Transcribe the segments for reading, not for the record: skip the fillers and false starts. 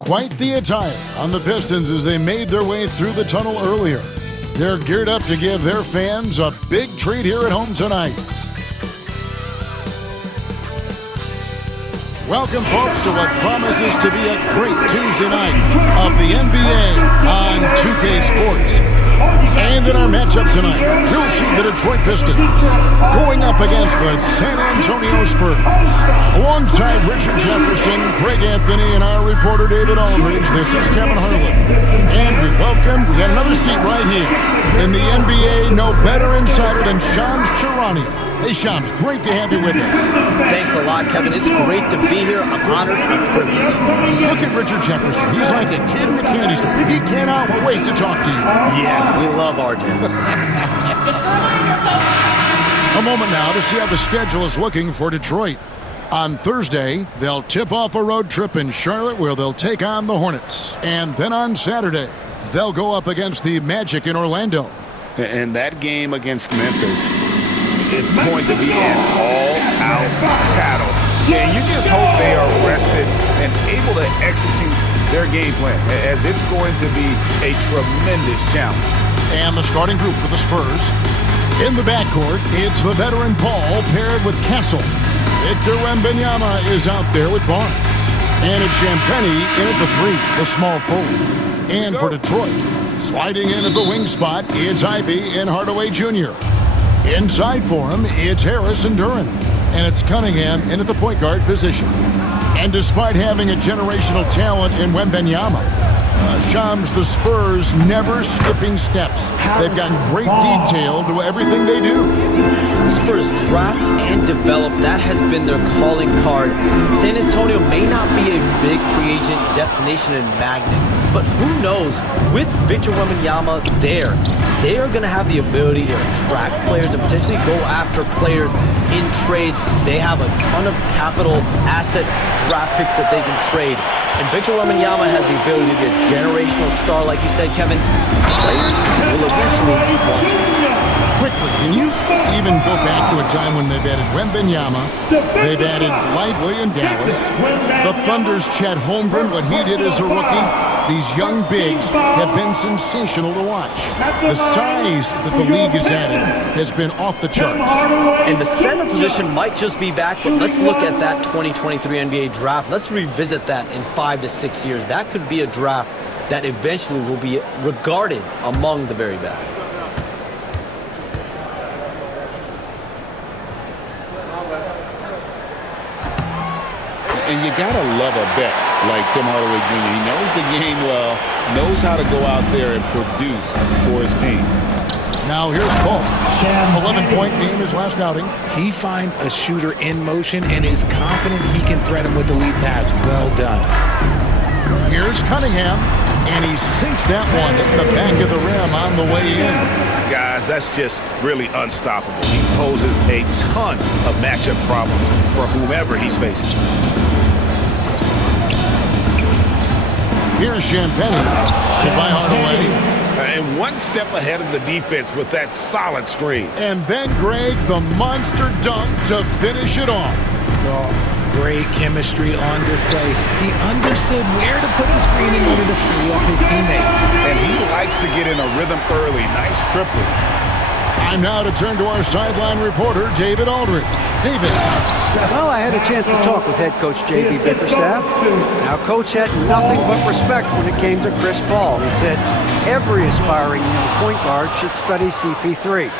Quite the attire on the Pistons as they made their way through the tunnel earlier. They're geared up to give their fans a big treat here at home tonight. Welcome, folks, to what promises to be a great Tuesday night of the NBA on 2K Sports. And in our matchup tonight, we'll see the Detroit Pistons going up against the San Antonio Spurs. Alongside Richard Jefferson, Greg Anthony, and our reporter David Aldridge, this is Kevin Harlan. And we got another seat right here in the NBA, no better insider than Shams Charania. Hey, Shams, great to have you with us. Thanks a lot, Kevin. It's great to be here. I'm honored. I'm privileged. Look at Richard Jefferson. He's like a kid in a candy store. He cannot wait to talk to you. Yes, we love RJ. A moment now to see how the schedule is looking for Detroit. On Thursday, they'll tip off a road trip in Charlotte where they'll take on the Hornets. And then on Saturday, they'll go up against the Magic in Orlando. And that game against Memphis is going to be an all-out battle. And you just hope they are rested and able to execute their game plan, as it's going to be a tremendous challenge. And the starting group for the Spurs. In the backcourt, it's the veteran Paul paired with Castle. Victor Wembanyama is out there with Barnes. And it's Champagnie in at the three, the small forward. And for Detroit, sliding in at the wing spot, it's Ivy and Hardaway Jr. Inside for him, it's Harris and Duran. And it's Cunningham in at the point guard position. And despite having a generational talent in Wembanyama, Shams, the Spurs never skipping steps. They've got great detail to everything they do. The Spurs draft and develop. That has been their calling card. San Antonio may not be a big free agent destination and magnet, but who knows? With Victor Wembanyama there, they are going to have the ability to attract players and potentially go after players in trades. They have a ton of capital assets, draft picks that they can trade. And Victor Wembanyama has the ability to be a generational star, like you said, Kevin. Players will eventually want to. Quickly, can you even go back to a time when they've added Wembanyama, they've added Lively in Dallas, the Thunder's Chet Holmgren, what he did as a rookie? These young bigs have been sensational to watch. The size that the league has added has been off the charts. And the center position might just be back, but let's look at that 2023 NBA draft. Let's revisit that in 5 to 6 years. That could be a draft that eventually will be regarded among the very best. And you gotta love a vet like Tim Hardaway Jr. He knows the game well, knows how to go out there and produce for his team. Now here's Paul. 11-point game his last outing. He finds a shooter in motion and is confident he can thread him with the lead pass. Well done. Here's Cunningham, and he sinks that one in the back of the rim on the way in. Guys, that's just really unstoppable. He poses a ton of matchup problems for whomever he's facing. Here's Champagnie. Hit by Hardaway. And one step ahead of the defense with that solid screen. And then Greg, the monster dunk to finish it off. Oh, great chemistry on display. He understood where to put the screen in order to free up his teammate. And he likes to get in a rhythm early. Nice triple. Time now to turn to our sideline reporter, David Aldridge. David. Well, I had a chance to talk with head coach J.B. Bickerstaff. Now, coach had nothing but respect when it came to Chris Paul. He said every aspiring young point guard should study CP3.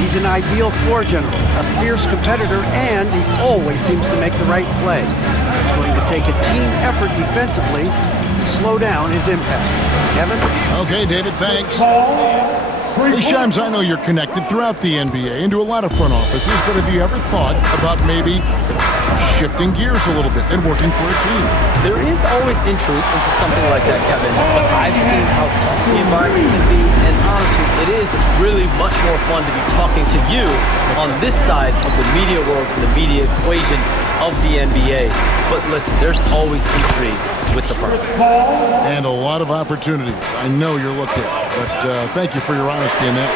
He's an ideal floor general, a fierce competitor, and he always seems to make the right play. It's going to take a team effort defensively to slow down his impact. Kevin? Okay, David, thanks. Hey, Shams, I know you're connected throughout the NBA into a lot of front offices, but have you ever thought about maybe shifting gears a little bit and working for a team? There is always intrigue into something like that, Kevin, but I've seen how tough the environment can be, and honestly, it is really much more fun to be talking to you on this side of the media world and the media equation of the NBA. But listen, there's always intrigue with the first. And a lot of opportunities. I know you're looked at, but thank you for your honesty in that.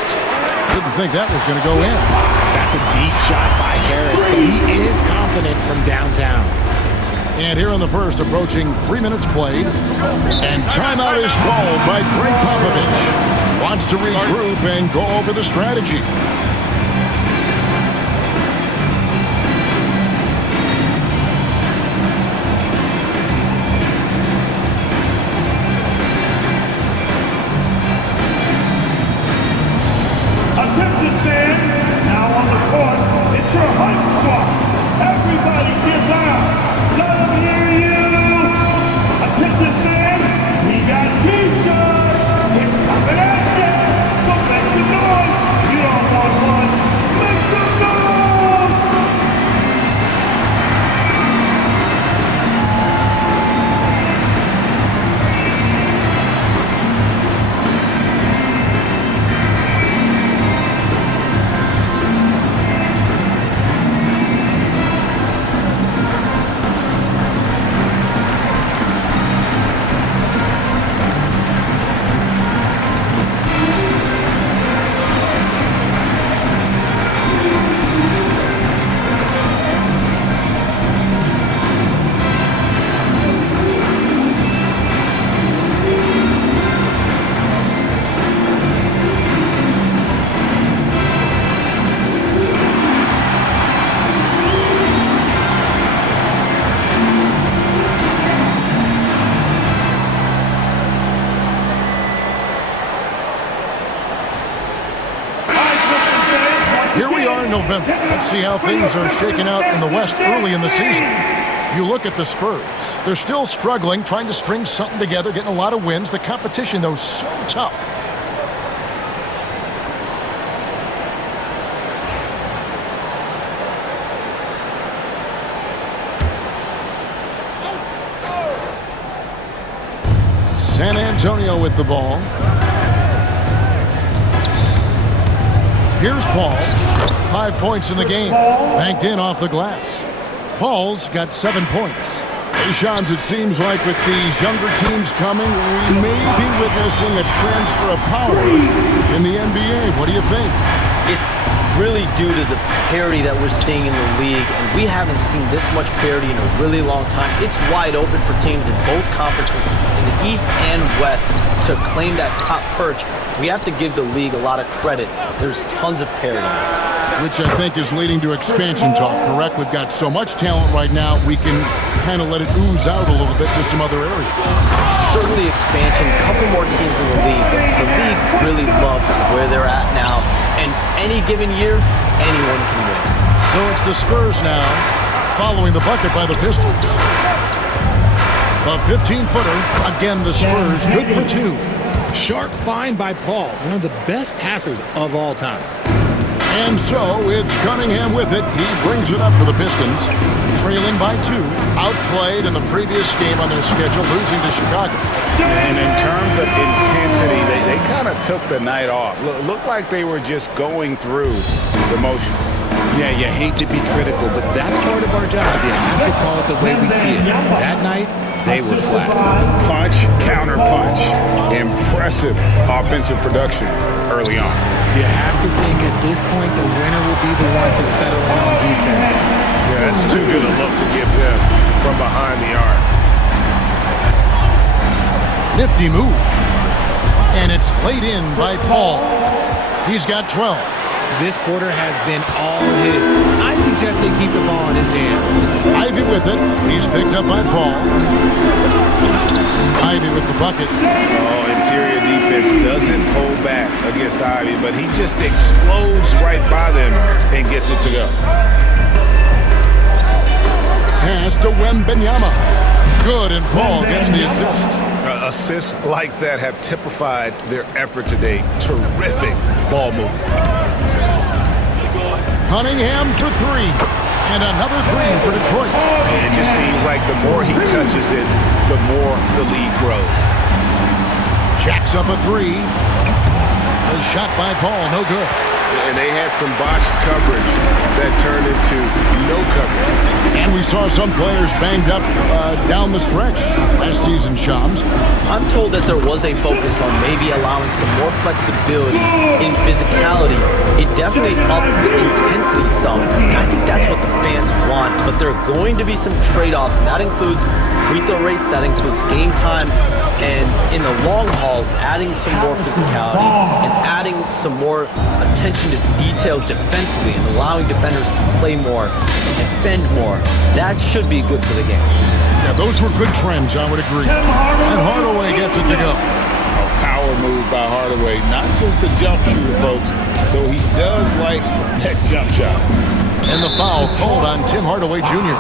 Didn't think that was going to go in. That's a deep shot by Harris, but he is confident from downtown. And here in the first, approaching 3 minutes played. And timeout is called by Greg Popovich. Wants to regroup and go over the strategy. Attention fans, now on the court, it's your hype squad. Everybody get loud. Let them hear you. Attention fans, we got t-shirts. It's coming at you. So make some noise. You don't want one. Make some noise. Here we are in November. Let's see how things are shaking out in the West early in the season. You look at the Spurs. They're still struggling, trying to string something together, getting a lot of wins. The competition, though, so tough. San Antonio with the ball. Here's Paul. 5 points in the game. Banked in off the glass. Paul's got 7 points. Hey, Shams, it seems like with these younger teams coming, we may be witnessing a transfer of power in the NBA. What do you think? It's really due to the parity that we're seeing in the league, and we haven't seen this much parity in a really long time. It's wide open for teams in both conferences, in the East and West, to claim that top perch. We have to give the league a lot of credit. There's tons of parity. Which I think is leading to expansion talk, correct? We've got so much talent right now, we can kind of let it ooze out a little bit to some other areas. Certainly expansion, a couple more teams in the league, but the league really loves where they're at now, and any given year, anyone can win. So it's the Spurs now, following the bucket by the Pistons. A 15-footer, again the Spurs, good for 2. Sharp find by Paul, one of the best passers of all time. And so it's Cunningham with it. He brings it up for the Pistons, trailing by 2. Outplayed in the previous game on their schedule, losing to Chicago. And in terms of intensity, they kind of took the night off. Looked like they were just going through the motion. Yeah, you hate to be critical, but that's part of our job. You have to call it the way we see it. That night, they were flat. Punch, counter punch. Impressive offensive production early on. You have to think at this point the winner will be the one to settle in on defense. Yeah, that's too good a look to give them from behind the arc. Nifty move. And it's laid in by Paul. He's got 12. This quarter has been all his. I suggest they keep the ball in his hands. Ivy with it. He's picked up by Paul. Ivy with the bucket. Oh, interior defense doesn't hold back against Ivy, but he just explodes right by them and gets it to go. Pass to Wembanyama. Good, and Paul gets the assist. Assists like that have typified their effort today. Terrific ball movement. Cunningham for 3. And another 3 for Detroit. It just seems like the more he touches it, the more the lead grows. Jacks up a 3. The shot by Paul, no good. And they had some botched coverage that turned into no coverage. And we saw some players banged up down the stretch last season, Shams. I'm told that there was a focus on maybe allowing some more flexibility in physicality. It definitely upped the intensity some. I think that's what the fans want, but but there are going to be some trade-offs, and that includes free throw rates, that includes game time, and in the long haul, adding some more physicality and adding some more attention to detail defensively and allowing defenders to play more and defend more. That should be good for the game. Yeah, those were good trends, I would agree. And Hardaway gets it to go. A power move by Hardaway, not just a jump shooter, folks, though he does like that jump shot. And the foul called on Tim Hardaway Jr.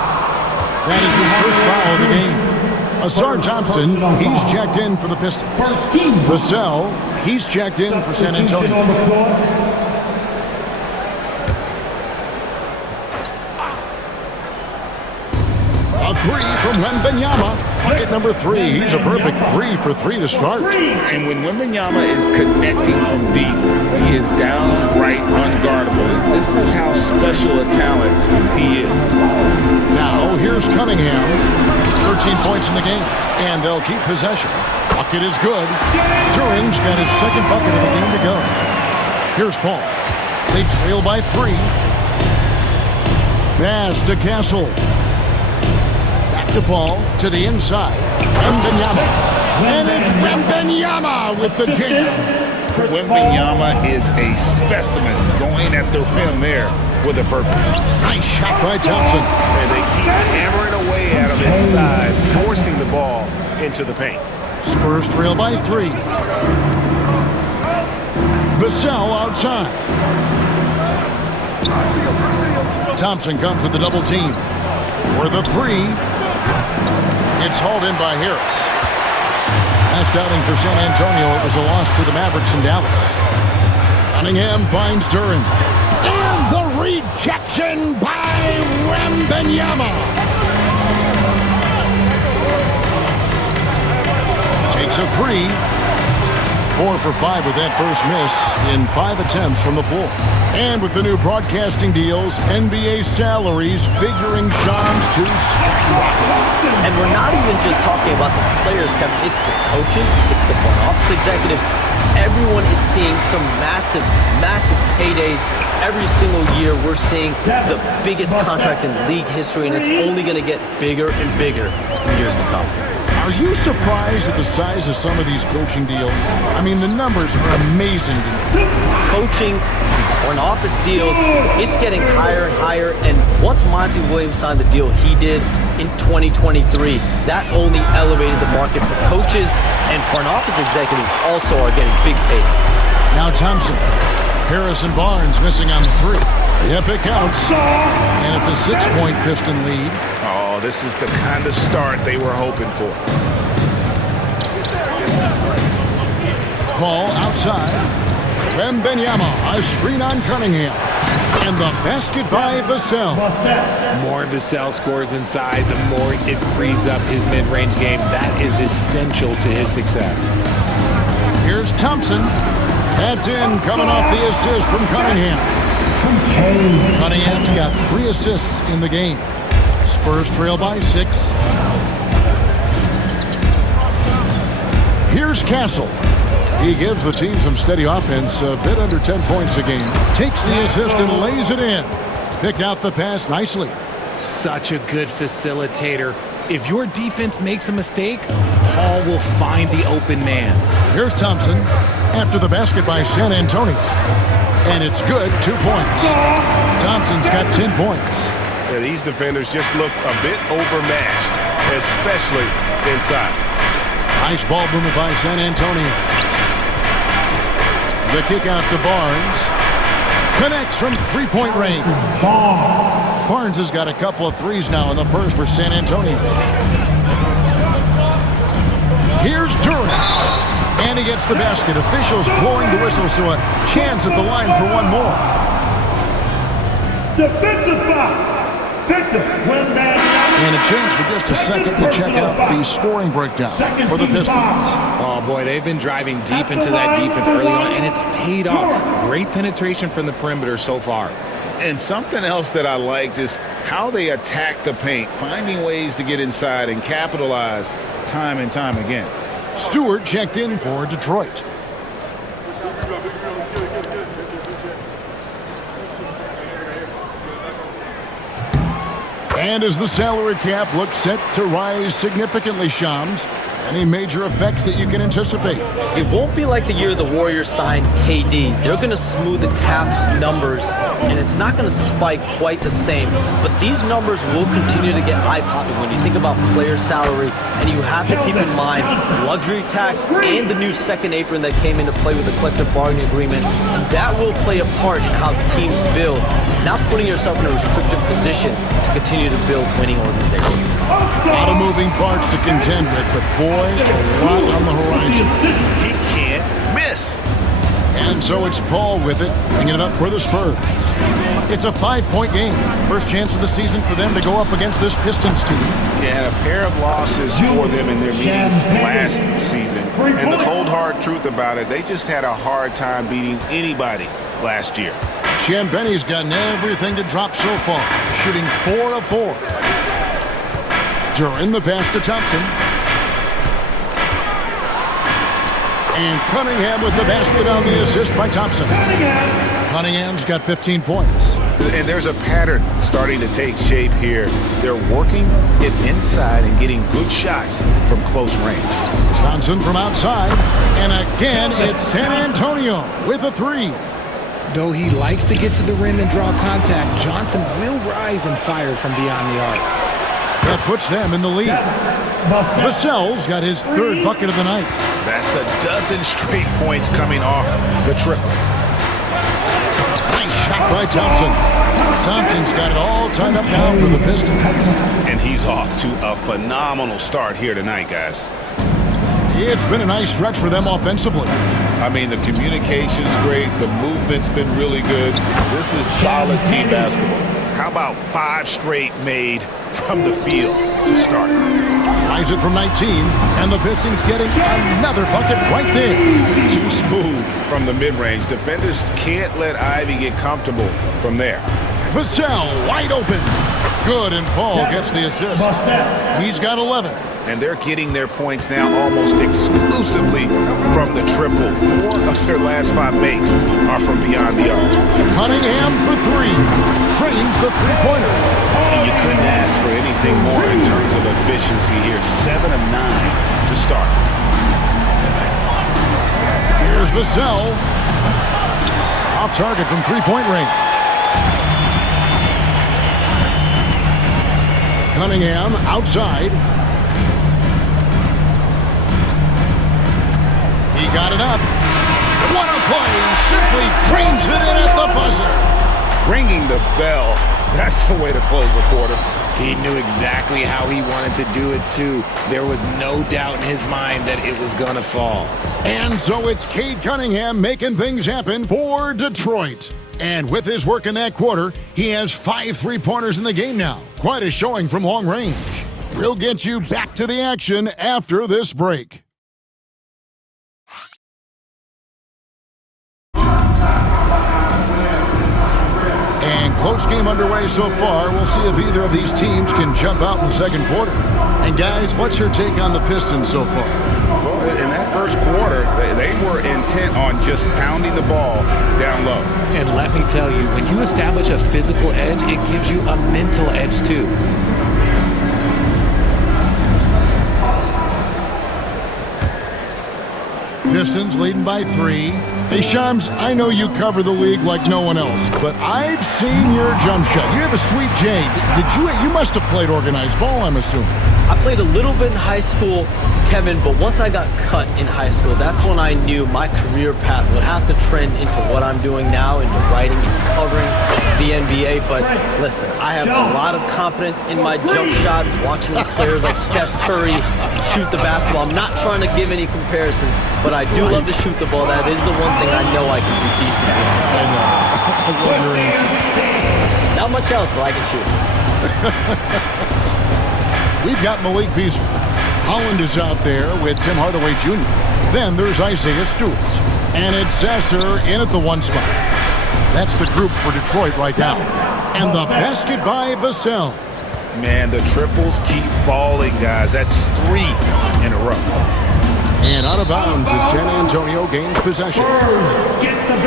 That is his first foul of the game. Asar Thompson, he's checked in for the Pistons. Vassell, he's checked in for San Antonio. A three from Wembanyama. Bucket number 3. He's a perfect 3 for 3 to start. And when Wembanyama is connecting from deep, he is downright unguardable. This is how special a talent he is. Now, here's Cunningham. 13 points in the game, and they'll keep possession. Bucket is good. Turing's got his second bucket of the game to go. Here's Paul. They trail by 3. Pass to Castle. Back to Paul, to the inside. Wembanyama. And it's Wembanyama with the jam. Wembanyama is a specimen going at the rim there with a purpose. Nice shot by Thompson. And they keep hammering away at him inside, forcing the ball into the paint. Spurs trail by 3. Vassell outside. Thompson comes with the double team. For the 3. It's hauled in by Harris. Last outing for San Antonio, it was a loss to the Mavericks in Dallas. Cunningham finds Duren. And the rejection by Wembanyama. Takes a 3. 4 for 5 with that first miss in 5 attempts from the floor. And with the new broadcasting deals, NBA salaries figuring Sean's to skyrocket. And we're not even just talking about the players, Kevin. It's the coaches, it's the front office executives. Everyone is seeing some massive, massive paydays. Every single year we're seeing the biggest contract in league history, and it's only going to get bigger and bigger in years to come. Are you surprised at the size of some of these coaching deals? I mean, the numbers are amazing to me. Coaching, these front office deals, it's getting higher and higher. And once Monty Williams signed the deal he did in 2023, that only elevated the market for coaches, and front office executives also are getting big paydays. Now Thompson. Harrison Barnes missing on the 3. Yep, it counts. And it's a 6-point Piston lead. Oh, this is the kind of start they were hoping for. Paul outside. Wembanyama, a screen on Cunningham. And the basket by Vassell. More Vassell scores inside, the more it frees up his mid-range game. That is essential to his success. Here's Thompson. That's in, coming off the assist from Cunningham. Cunningham's got 3 assists in the game. Spurs trail by 6. Here's Castle. He gives the team some steady offense, a bit under 10 points a game. Takes the assist and lays it in. Picked out the pass nicely. Such a good facilitator. If your defense makes a mistake, Paul will find the open man. Here's Thompson after the basket by San Antonio. And it's good, 2 points. Thompson's got 10 points. Yeah, these defenders just look a bit overmatched, especially inside. Nice ball movement by San Antonio. The kick out to Barnes. Connects from 3-point range. Barnes has got a couple of threes now in the first for San Antonio. Here's Duren. And he gets the basket. Officials blowing the whistle, so a chance at the line for one more. Defensive foul. Victor Wembanyama. And a chance for just a second to check out the scoring breakdown for the Pistons. Oh, boy, they've been driving deep into that defense early on, and it's paid off. Great penetration from the perimeter so far. And something else that I liked is how they attack the paint, finding ways to get inside and capitalize time and time again. Stewart checked in for Detroit. And as the salary cap looks set to rise significantly, Shams, any major effects that you can anticipate? It won't be like the year the Warriors signed KD. They're going to smooth the cap numbers, and it's not going to spike quite the same. But these numbers will continue to get eye-popping when you think about player salary, and you have to keep in mind luxury tax and the new second apron that came into play with the collective bargaining agreement. That will play a part in how teams build, not putting yourself in a restrictive position to continue to build winning organizations. A lot of moving parts to contend with, but boy, a lot on the horizon. He can't miss. And so it's Paul with it, bringing it up for the Spurs. It's a 5-point game. First chance of the season for them to go up against this Pistons team. Yeah, a pair of losses for them in their meetings last season. And the cold, hard truth about it, they just had a hard time beating anybody last year. Champagne's gotten everything to drop so far, shooting 4 of 4. During the pass to Thompson. And Cunningham with the basket on the assist by Thompson. Cunningham's got 15 points. And there's a pattern starting to take shape here. They're working it inside and getting good shots from close range. Johnson from outside. And again, it's San Antonio with a 3. Though he likes to get to the rim and draw contact, Johnson will rise and fire from beyond the arc. That puts them in the lead. Vassell's got his 3rd bucket of the night. That's a dozen straight points coming off the triple. Nice shot by Thompson. Thompson's got it all tied up now for the Pistons. And he's off to a phenomenal start here tonight, guys. It's been a nice stretch for them offensively. I mean, the communication's great. The movement's been really good. This is solid team basketball. How about 5 straight made from the field to start? Tries it from 19, and the Pistons getting another bucket right there. Too smooth from the mid-range. Defenders can't let Ivy get comfortable from there. Vassell wide open. Good, and Paul gets the assist. He's got 11. And they're getting their points now almost exclusively from the triple. 4 of their last 5 makes are from beyond the arc. Cunningham for 3. Trains the three-pointer. And you couldn't ask for anything more in terms of efficiency here. 7 of 9 to start. Here's Vassell. Off target from three-point range. Cunningham outside. He got it up. What a play! Simply drains it in at the buzzer. Ringing the bell. That's the way to close a quarter. He knew exactly how he wanted to do it, too. There was no doubt in his mind that it was going to fall. And so it's Cade Cunningham making things happen for Detroit. And with his work in that quarter, he has 5 three-pointers in the game now. Quite a showing from long range. We'll get you back to the action after this break. And close game underway so far. We'll see if either of these teams can jump out in the second quarter. And guys, what's your take on the Pistons so far? Well, in that first quarter, they were intent on just pounding the ball down low. And let me tell you, when you establish a physical edge, it gives you a mental edge too. Pistons leading by 3. Hey, Shams, I know you cover the league like no one else, but I've seen your jump shot. You have a sweet J. You must have played organized ball, I'm assuming. I played a little bit in high school, Kevin, but once I got cut in high school, that's when I knew my career path would have to trend into what I'm doing now, into writing and covering the NBA. But listen, I have a lot of confidence in my jump shot, watching players like Steph Curry shoot the basketball. I'm not trying to give any comparisons, but I do love to shoot the ball. That is the one thing I know I can do decent at. I love your answer. Not much else, but I can shoot. We've got Malik Beasley. Holland is out there with Tim Hardaway Jr. Then there's Isaiah Stewart. And it's Sasser in at the 1 spot. That's the group for Detroit right now. And the basket by Vassell. Man, the triples keep falling, guys. That's 3 in a row. And out of bounds as San Antonio gains possession.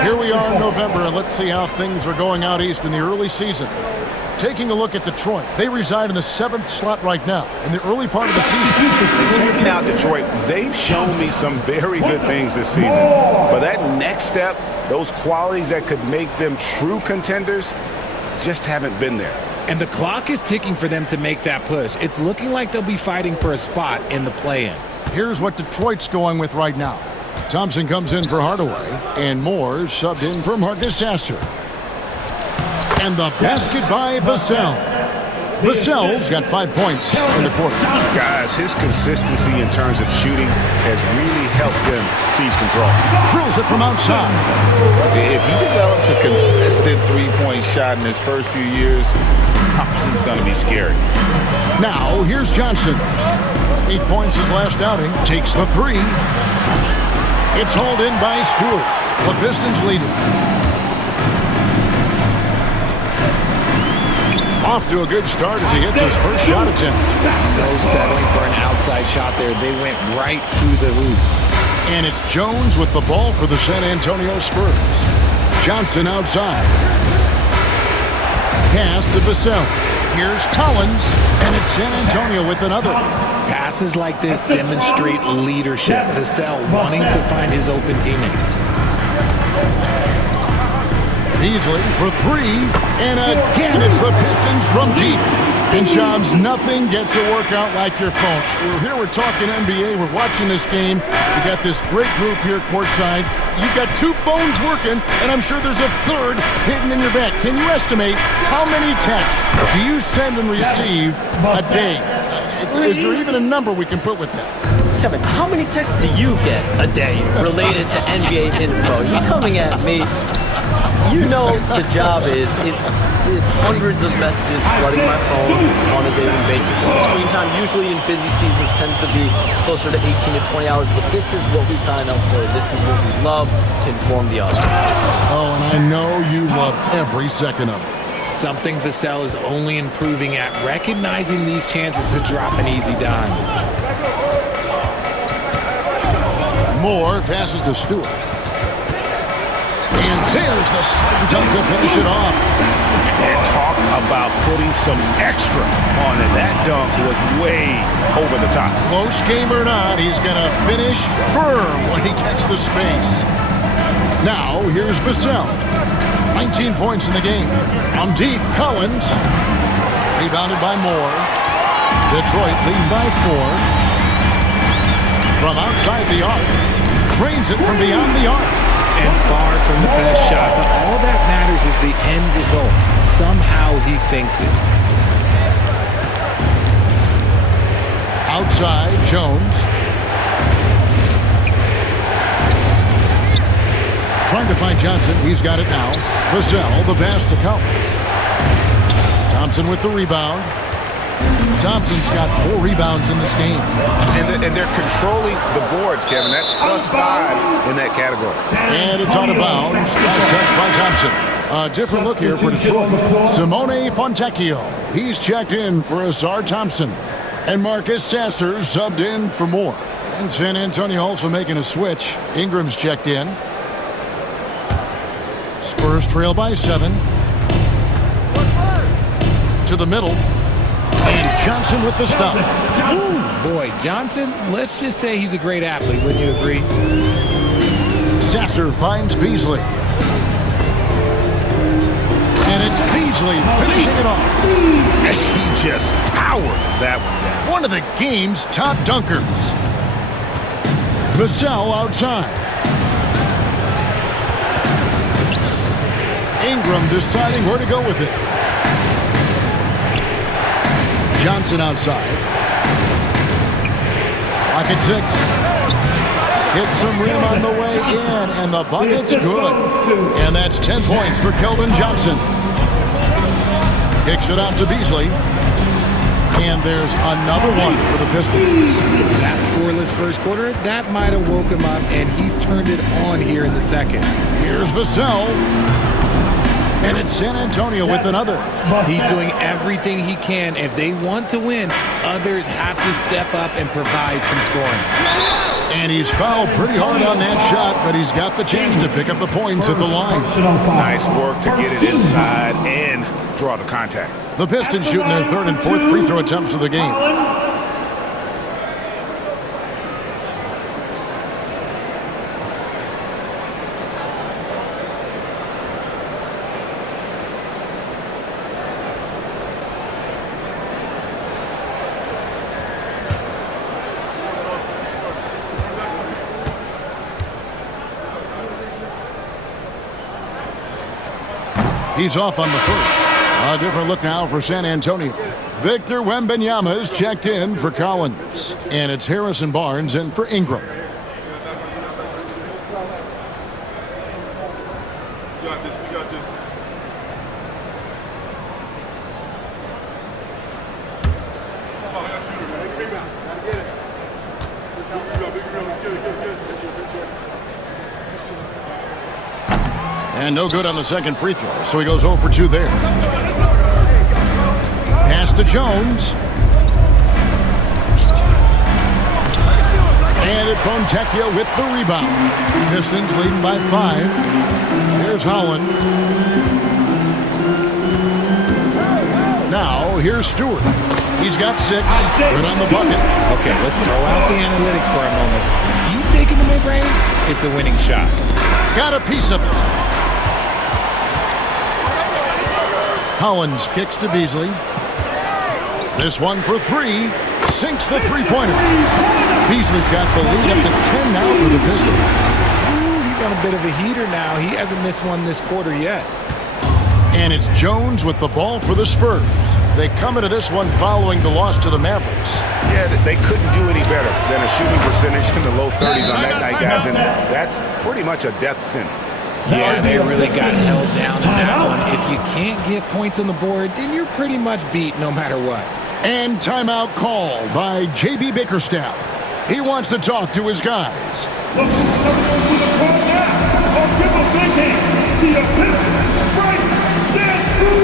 Here we are in November, and let's see how things are going out east in the early season. Taking a look at Detroit, they reside in the 7th slot right now in the early part of the season. Checking out Detroit, they've shown me some very good things this season. But that next step, those qualities that could make them true contenders, just haven't been there. And the clock is ticking for them to make that push. It's looking like they'll be fighting for a spot in the play-in. Here's what Detroit's going with right now. Thompson comes in for Hardaway, and Moore subbed in for Marcus Sasser. And the basket by Vassell. Vassell's got 5 points in the quarter. Guys, his consistency in terms of shooting has really helped them seize control. Drills it from outside. If he develops a consistent three-point shot in his first few years, Thompson's going to be scary. Now, here's Johnson. 8 points his last outing. Takes the three. It's hauled in by Stewart. The Pistons lead it. Off to a good start as he hits his first shot attempt. No settling for an outside shot there. They went right to the hoop. And it's Jones with the ball for the San Antonio Spurs. Johnson outside. Pass to Vassell. Here's Collins, and it's San Antonio with another. Passes like this demonstrate leadership. Vassell wanting to find his open teammates. Beasley for three, and again it's the Pistons from deep. In jobs, nothing gets a workout like your phone. We're talking NBA, we're watching this game. We got this great group here courtside. You've got 2 phones working, and I'm sure there's a third hidden in your back. Can you estimate how many texts do you send and receive a day? Is there even a number we can put with that? Kevin, how many texts do you get a day related to NBA info? You're coming at me. You know the job is hundreds of messages flooding my phone on a daily basis. And the screen time usually in busy seasons tends to be closer to 18 to 20 hours, but this is what we sign up for. This is what we love to inform the audience. Oh, and I know you love every second of it. Something Vassell is only improving at, recognizing these chances to drop an easy dime. Moore passes to Stewart. And there's the slam dunk to finish it off. And talk about putting some extra on it. That dunk was way over the top. Close game or not, he's going to finish firm when he gets the space. Now, here's Vassell. 19 points in the game. From deep, Collins. Rebounded by Moore. Detroit leading by 4. From outside the arc. Cranes it from beyond the arc. And far from the best shot, but all that matters is the end result. Somehow he sinks it. Outside, Jones. Trying to find Johnson. He's got it now. Vassell, the pass to Collins. Thompson with the rebound. Thompson's got 4 rebounds in this game. And they're controlling the boards, Kevin. That's +5 in that category. And it's out of bounds. Last touch by Thompson. A different look here for Detroit. Simone Fontecchio. He's checked in for Asar Thompson. And Marcus Sasser subbed in for Moore. And San Antonio also making a switch. Ingram's checked in. Spurs trail by 7. To the middle. And Johnson with the stop. Ooh, boy, Johnson, let's just say he's a great athlete. Wouldn't you agree? Sasser finds Beasley. And it's Beasley finishing it off. And he just powered that one down. One of the game's top dunkers. Vassell outside. Ingram deciding where to go with it. Johnson outside. Pocket 6. Hits some rim on the way in, and the bucket's good. And that's 10 points for Keldon Johnson. Kicks it out to Beasley. And there's another one for the Pistons. That scoreless first quarter, that might have woke him up, and he's turned it on here in the second. Here's Vassell. And it's San Antonio with another. He's doing everything he can. If they want to win, others have to step up and provide some scoring. And he's fouled pretty hard on that shot, but he's got the chance to pick up the points at the line. Nice work to get it inside and draw the contact. The Pistons shooting their third and fourth free throw attempts of the game. He's off on the first. A different look now for San Antonio. Victor Wembanyama is checked in for Collins. And it's Harrison Barnes in for Ingram. And no good on the second free throw, so he goes 0 for 2 there. Pass to Jones. And it's Fontecchio with the rebound. Pistons leading by 5. Here's Holland. Now, here's Stewart. He's got 6. Good on the bucket. Okay, let's throw out the analytics for a moment. If he's taking the mid-range, it's a winning shot. Got a piece of it. Collins kicks to Beasley. This one for 3. Sinks the three-pointer. Beasley's got the lead up to 10 now for the Pistons. Ooh, he's on a bit of a heater now. He hasn't missed one this quarter yet. And it's Jones with the ball for the Spurs. They come into this one following the loss to the Mavericks. Yeah, they couldn't do any better than a shooting percentage in the low 30s on that night, guys, and that's pretty much a death sentence. Yeah, they really got held down in that one. If you can't get points on the board, then you're pretty much beat no matter what. And timeout call by J.B. Bickerstaff. He wants to talk to his guys. Let's to the court now. I'll give a big hand to your Pistons. Frank Stanford.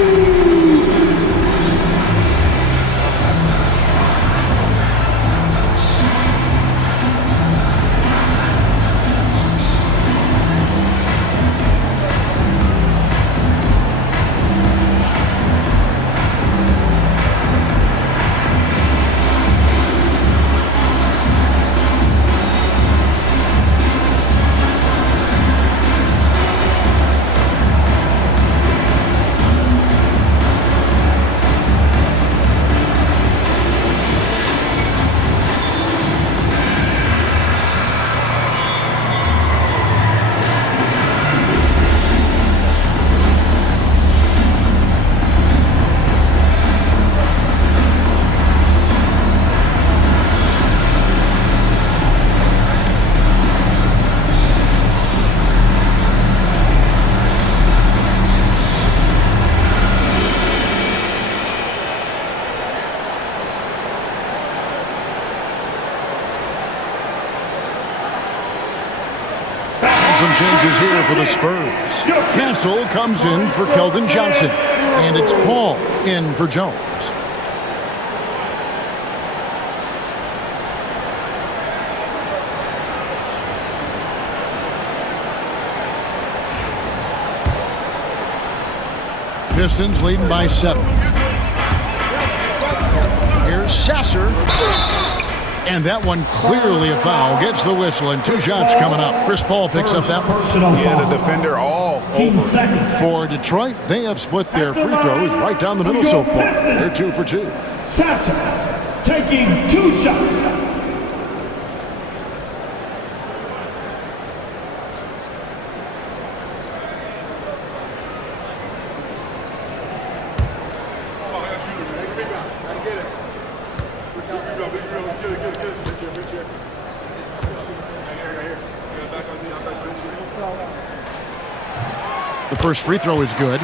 Some changes here for the Spurs. Castle comes in for Keldon Johnson. And it's Paul in for Jones. Pistons leading by 7. Here's Sasser. And that one clearly a foul. Gets the whistle, and 2 shots coming up. Chris Paul picks up that one. Yeah, the defender all over. For Detroit, they have split their free throws right down the middle so far. They're 2 for 2. Sasser taking 2 shots. The first free throw is good.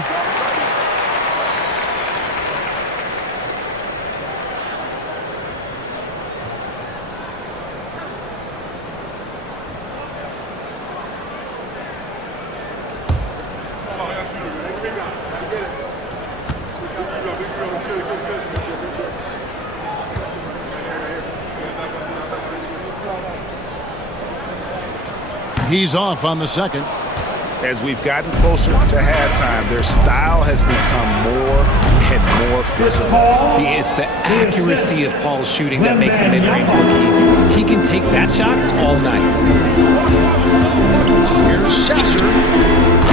He's off on the second. As we've gotten closer to halftime, their style has become more and more physical. See, It's the accuracy of Paul's shooting that makes the mid-range look easy. He can take that shot all night. Here's Sasser.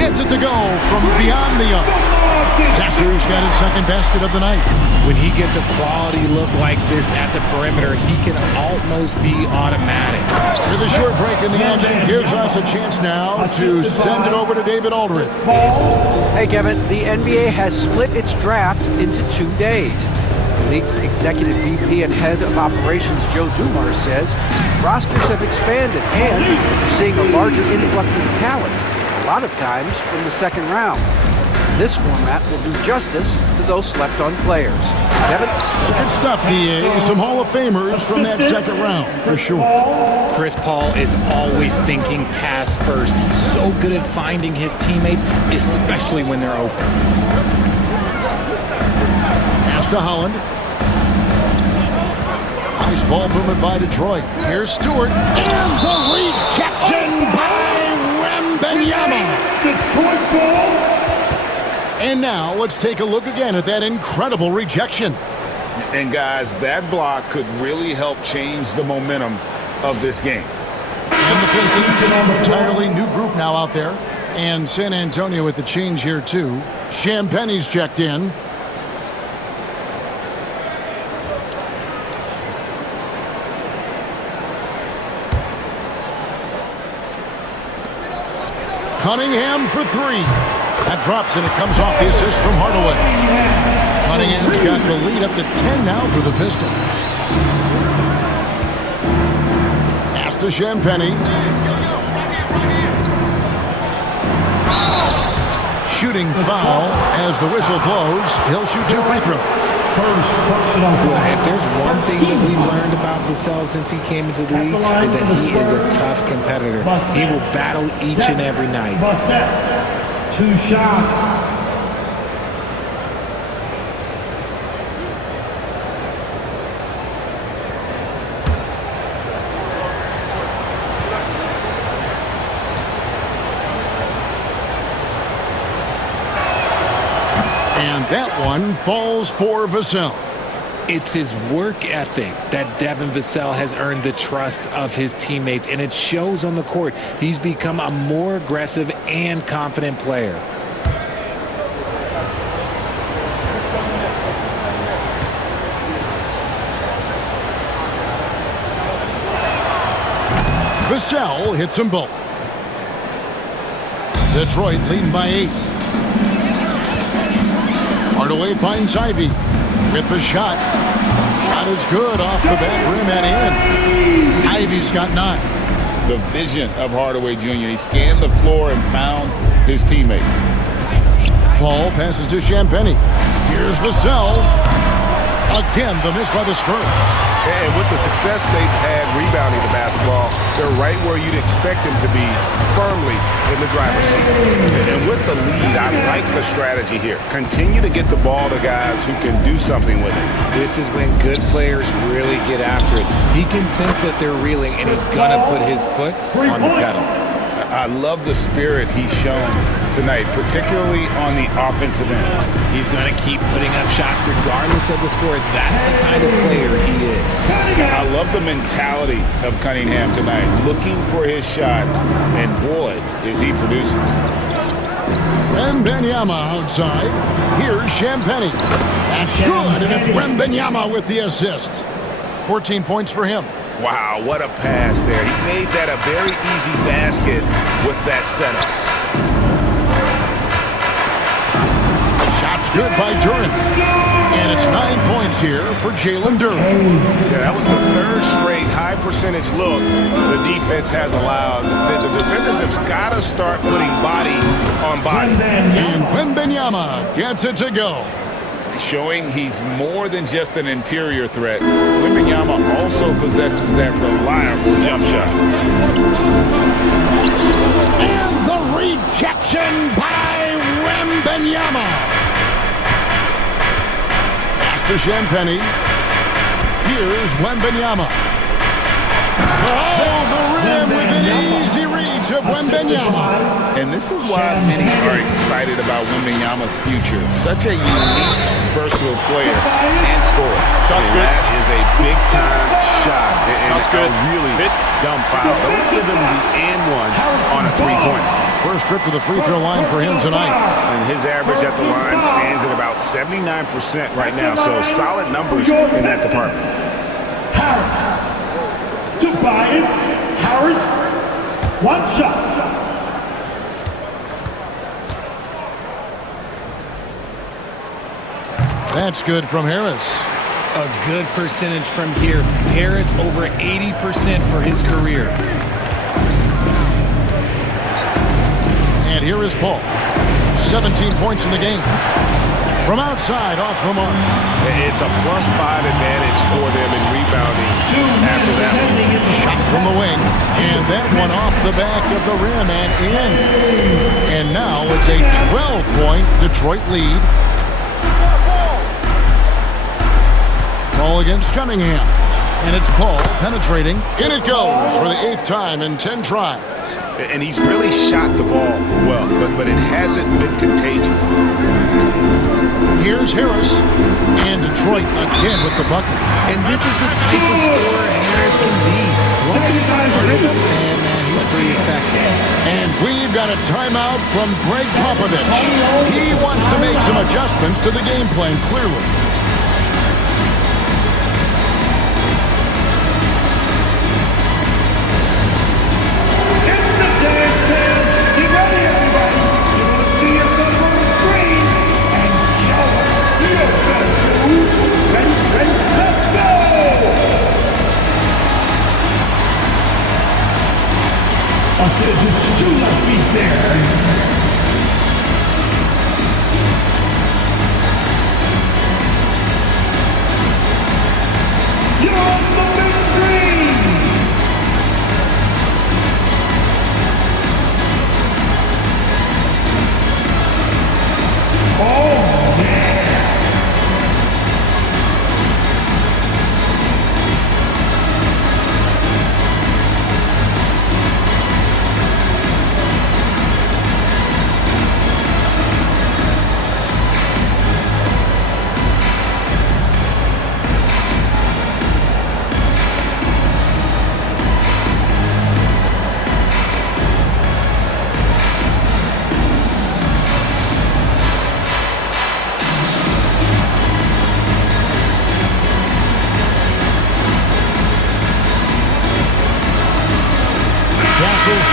Gets it to go from beyond the arc. Sasser's got his second basket of the night. When he gets a quality look like this at the perimeter, he can almost be automatic. With a short break in the action, gives us a chance now to send it over to David Aldridge. Hey, Kevin, the NBA has split its draft into 2 days. The league's executive VP and head of operations, Joe Dumars, says rosters have expanded and they're seeing a larger influx of talent, a lot of times in the second round. This format will do justice to those slept-on players. Kevin? Good stuff, DA. Some Hall of Famers from that second round, for sure. Chris Paul is always thinking pass first. He's so good at finding his teammates, especially when they're open. Pass to Holland. Nice ball movement by Detroit. Here's Stewart. And the rejection by Wembanyama. Detroit ball. And now let's take a look again at that incredible rejection. And guys, that block could really help change the momentum of this game. And the Pistons, an entirely new group now out there. And San Antonio with the change here too. Champagne's checked in. Cunningham for three. That drops and it comes off the assist from Hardaway. Cunningham's got the lead up to 10 now for the Pistons. Pass to Champagne. Shooting foul as the whistle blows. He'll shoot 2 free throws. First personal foul. If there's one thing that we've learned about Vassell since he came into the league is that he is a tough competitor. He will battle each and every night. Vassell, 2 shots. And that one falls for Vassell. It's his work ethic that Devin Vassell has earned the trust of his teammates, and it shows on the court. He's become a more aggressive and confident player. Vassell hits them both. Detroit leading by 8. Hardaway finds Ivy with the shot. Shot is good off the back rim and in. Ivy's got 9. The vision of Hardaway Jr. He scanned the floor and found his teammate. Paul passes to Champagnie. Here's Vassell. Again, the miss by the Spurs. And with the success they've had rebounding the basketball, they're right where you'd expect them to be, firmly in the driver's seat. And with the lead, I like the strategy here. Continue to get the ball to guys who can do something with it. This is when good players really get after it. He can sense that they're reeling, and he's going to put his foot on the pedal. I love the spirit he's shown tonight, particularly on the offensive end. He's going to keep putting up shots regardless of the score. That's the kind of player he is. I love the mentality of Cunningham tonight, looking for his shot, and boy, is he producing. Wembanyama outside. Here's Champagnie. That's good, and it's Wembanyama with the assist. 14 points for him. Wow, what a pass there. He made that a very easy basket with that setup. Shot's good by Duren. And it's 9 points here for Jalen Duren. Yeah, that was the third straight high percentage look the defense has allowed. The defenders have got to start putting bodies on bodies. And Wembanyama gets it to go. Showing he's more than just an interior threat. Wembanyama also possesses that reliable jump shot. And the rejection by Wembanyama. Pass to Champagnie. Here's Wembanyama. Oh, the rim with an easy reach, to Wembanyama. And this is why many are excited about Wembanyama's future. Such a unique, versatile player and scorer. Shot's and good. that is a big-time shot. And Shot's good. a really dumb foul. Don't give him the and one on a three-pointer. First trip to the free throw line for him tonight. And his average at the line stands at about 79% right now. So solid numbers in that department. Harris. Tobias Harris. One shot. That's good from Harris. A good percentage from here. Harris over 80% for his career. And here is Paul. 17 points in the game. From outside, off the mark. It's a +5 advantage for them in rebounding after that one. Shot from the wing. And that one off the back of the rim and in. And now it's a 12-point Detroit lead. Ball against Cunningham. And it's Paul penetrating. In it goes for the 8th time in 10 tries. And he's really shot the ball well, but it hasn't been contagious. Here's Harris. And Detroit again with the bucket. And this is the type of scorer Harris can be. Once he finds a rhythm, and he's pretty effective. And we've got a timeout from Greg Popovich. He wants to make some adjustments to the game plan, clearly. To the feet there. You're on the big screen. Oh, yeah.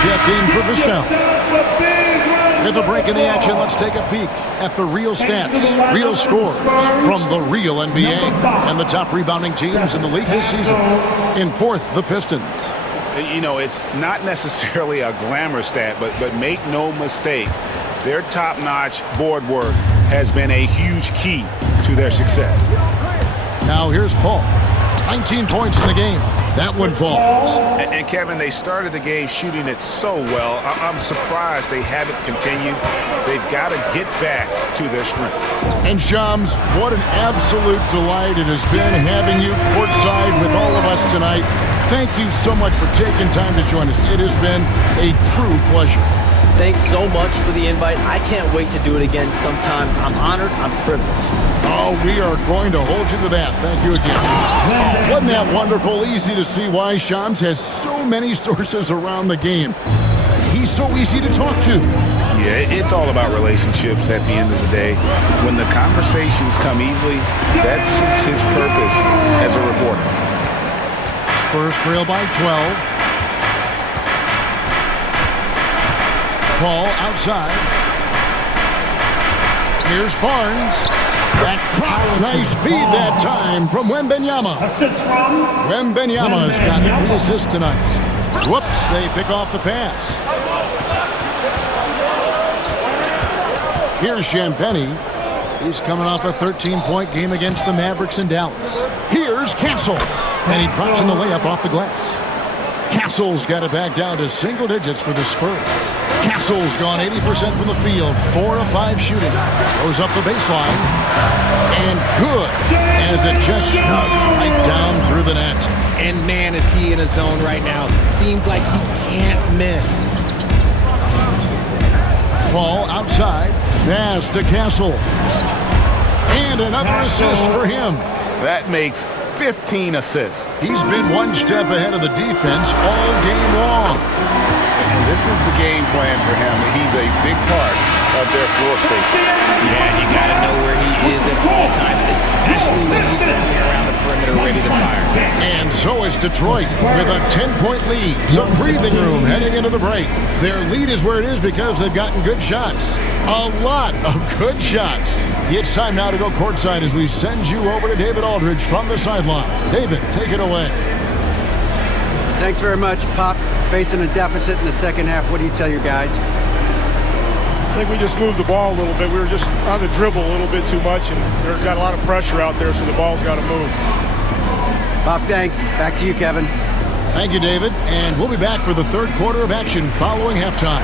Check in for Vassell. With a break in the action, let's take a peek at the real stats, real scores from the real NBA and the top rebounding teams in the league this season. In 4th, the Pistons. You know, it's not necessarily a glamour stat, but make no mistake, their top-notch board work has been a huge key to their success. Now here's Paul. 19 points in the game. That one falls. And Kevin, they started the game shooting it so well. I'm surprised they haven't continued. They've got to get back to their strength. And Shams, what an absolute delight it has been having you courtside with all of us tonight. Thank you so much for taking time to join us. It has been a true pleasure. Thanks so much for the invite. I can't wait to do it again sometime. I'm honored. I'm privileged. Oh, we are going to hold you to that. Thank you again. Oh, wasn't that wonderful? Easy to see why Shams has so many sources around the game. He's so easy to talk to. Yeah, it's all about relationships at the end of the day. When the conversations come easily, that suits his purpose as a reporter. Spurs trail by 12. Paul outside. Here's Barnes. That cross, nice feed that time from Wembanyama. Assist from Wembanyama's got 3 assists tonight. Whoops, they pick off the pass. Here's Champagnie. He's coming off a 13-point game against the Mavericks in Dallas. Here's Castle. And he drops in the layup off the glass. Castle's got it back down to single digits for the Spurs. Castle's gone 80% from the field, 4 of 5 shooting. Goes up the baseline. And good, as it just snugs right down through the net. And man, is he in a zone right now. Seems like he can't miss. Paul outside. Pass to Castle. And another assist for him. That makes 15 assists. He's been one step ahead of the defense all game long. And this is the game plan for him. He's a big part of their floor space. Yeah, you got to know where he is at all times, especially when he's roaming around the perimeter ready to fire. And so it's Detroit with a 10-point lead. Some breathing room heading into the break. Their lead is where it is because they've gotten good shots. A lot of good shots. It's time now to go courtside as we send you over to David Aldridge from the sideline. David, take it away. Thanks very much, Pop. Facing a deficit in the second half, what do you tell your guys? I think we just moved the ball a little bit. We were just on the dribble a little bit too much, and they got a lot of pressure out there, so the ball's got to move. Pop, thanks. Back to you, Kevin. Thank you, David. And we'll be back for the third quarter of action following halftime.